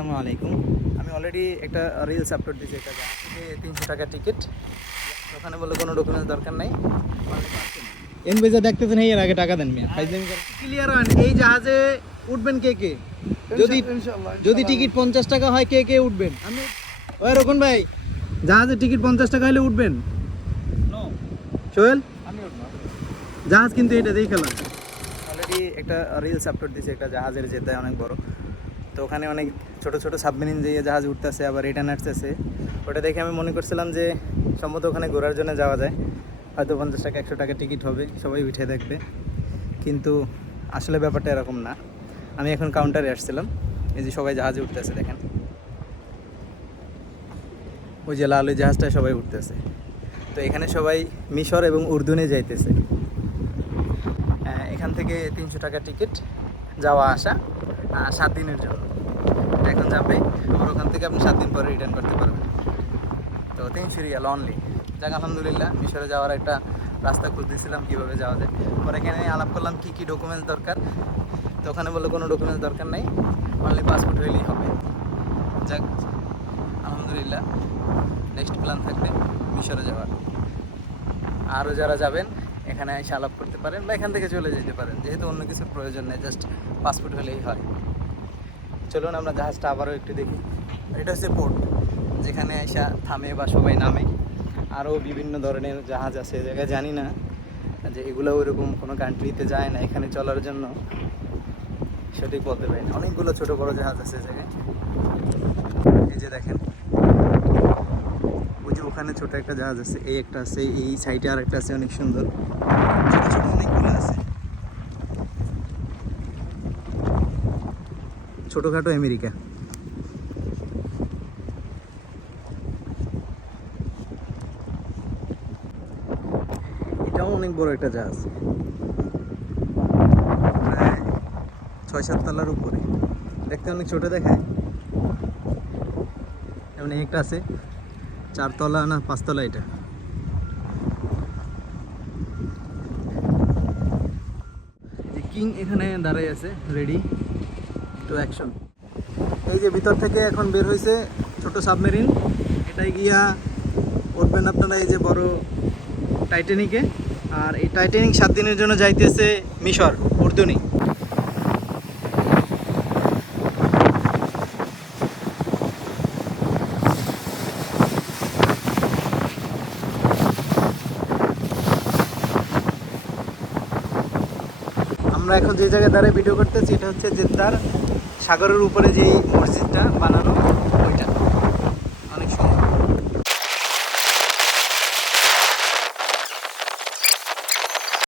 আসসালামু আলাইকুম। আমি অলরেডি একটা রিলস আপলোড দিয়েছি এটা জাহাজ তিনশো টাকা টিকিট ওখানে বলে কোনো ডকুমেন্টস দরকার নাই। এন বেজা দেখতেছেন এই এর আগে টাকা দেন মিয়া। ক্লিয়ার হন এই জাহাজে উঠবেন কে কে? যদি যদি টিকিট পঞ্চাশ টাকা হয় কে কে উঠবেন? আমি ওই রকম ভাই জাহাজের টিকিট পঞ্চাশ টাকা হলে উঠবেন? সোহেল? জাহাজ কিন্তু এটা দিয়ে খেলা অলরেডি একটা রিলস আপলোড দিয়েছি একটা জাহাজের যেতে অনেক বড়। তো ওখানে অনেক ছোট ছোট সাবমেরিন যে জাহাজ উঠতেছে, আবার রিটার্ন আসতেছে। ওটা দেখে আমি মনে করছিলাম যে সম্ভবত ওখানে ঘোরার জন্য যাওয়া যায়। হয়তো পঞ্চাশ টাকা, একশো টাকা টিকিট হবে, সবাই উঠে দেখবে। কিন্তু আসলে ব্যাপারটা এরকম না। আমি এখন কাউন্টারে আসছিলাম। এই যে সবাই জাহাজে উঠতেছে, দেখেন। ওই যে লাল ওই জাহাজটায় সবাই উঠতেছে। তো এখানে সবাই মিশর এবং উর্দুনে যাইতেছে। এখান থেকে তিনশো টাকা টিকিট যাওয়া আসা সাত দিনের জন্য। এখন যাবে আবার ওখান থেকে আপনি সাত দিন পরে রিটার্ন করতে পারবেন। তো তিনশো রিয়াল অনলি যাক, আলহামদুলিল্লাহ, মিশরে যাওয়ার একটা রাস্তা খুঁজতেছিলাম কীভাবে যাওয়া যায়। পরে এখানে আলাপ করলাম, কী কী ডকুমেন্টস দরকার? তো ওখানে বলল, কোনো ডকুমেন্টস দরকার নেই। অনলি পাসপোর্ট হইলেই হবে। যাক, আলহামদুলিল্লাহ নেক্সট প্ল্যান থাকবে, মিশরে যাওয়ার। আরও যারা যাবেন এখানে এসে আলাপ করতে পারেন বা এখান থেকে চলে যেতে পারেন। যেহেতু অন্য কিছু প্রয়োজন নেই জাস্ট পাসপোর্ট হলেই হয়। চলুন আমরা জাহাজটা আবারও একটু দেখি। এটা হচ্ছে পোর্ট যেখানে এসা থামে বা সবাই নামে। আরও বিভিন্ন ধরনের জাহাজ আছে জায়গায়, জানি না যে এগুলো ওইরকম কোনো কান্ট্রিতে যায় না এখানে চলার জন্য। সঠিক বলতে পারি না। অনেকগুলো ছোটো বড়ো জাহাজ আছে জায়গায়। এই যে দেখেন ওখানে ছোট একটা জাহাজ আছে, এই একটা আছে, এই সাইডে আর একটা আছে, অনেক সুন্দর। ছোট ছোট অনেকগুলো আছে। ছোটখাটো আমেরিকা। এটাও অনেক বড় একটা জাহাজ। প্রায় ছয় সাত তলার উপরে। দেখতে অনেক ছোট দেখায়। এমন একটা আছে। চারতলা না পাঁচতলা এটা। কিং এখানে দাঁড়াই আছে রেডি টু অ্যাকশন এই যে ভিতর থেকে এখন বের হয়েছে ছোট সাবমেরিন এটাই গিয়া উঠবেন আপনারা এই যে বড় টাইটানিকে আর এই টাইটানিক সাত দিনের জন্য যাইতেছে মিশর উর্দুনি আমরা এখন যে জায়গায় দাঁড়িয়ে ভিডিও করতেছি এটা হচ্ছে জেদ্দার সাগরের উপরে যেই মসজিদটা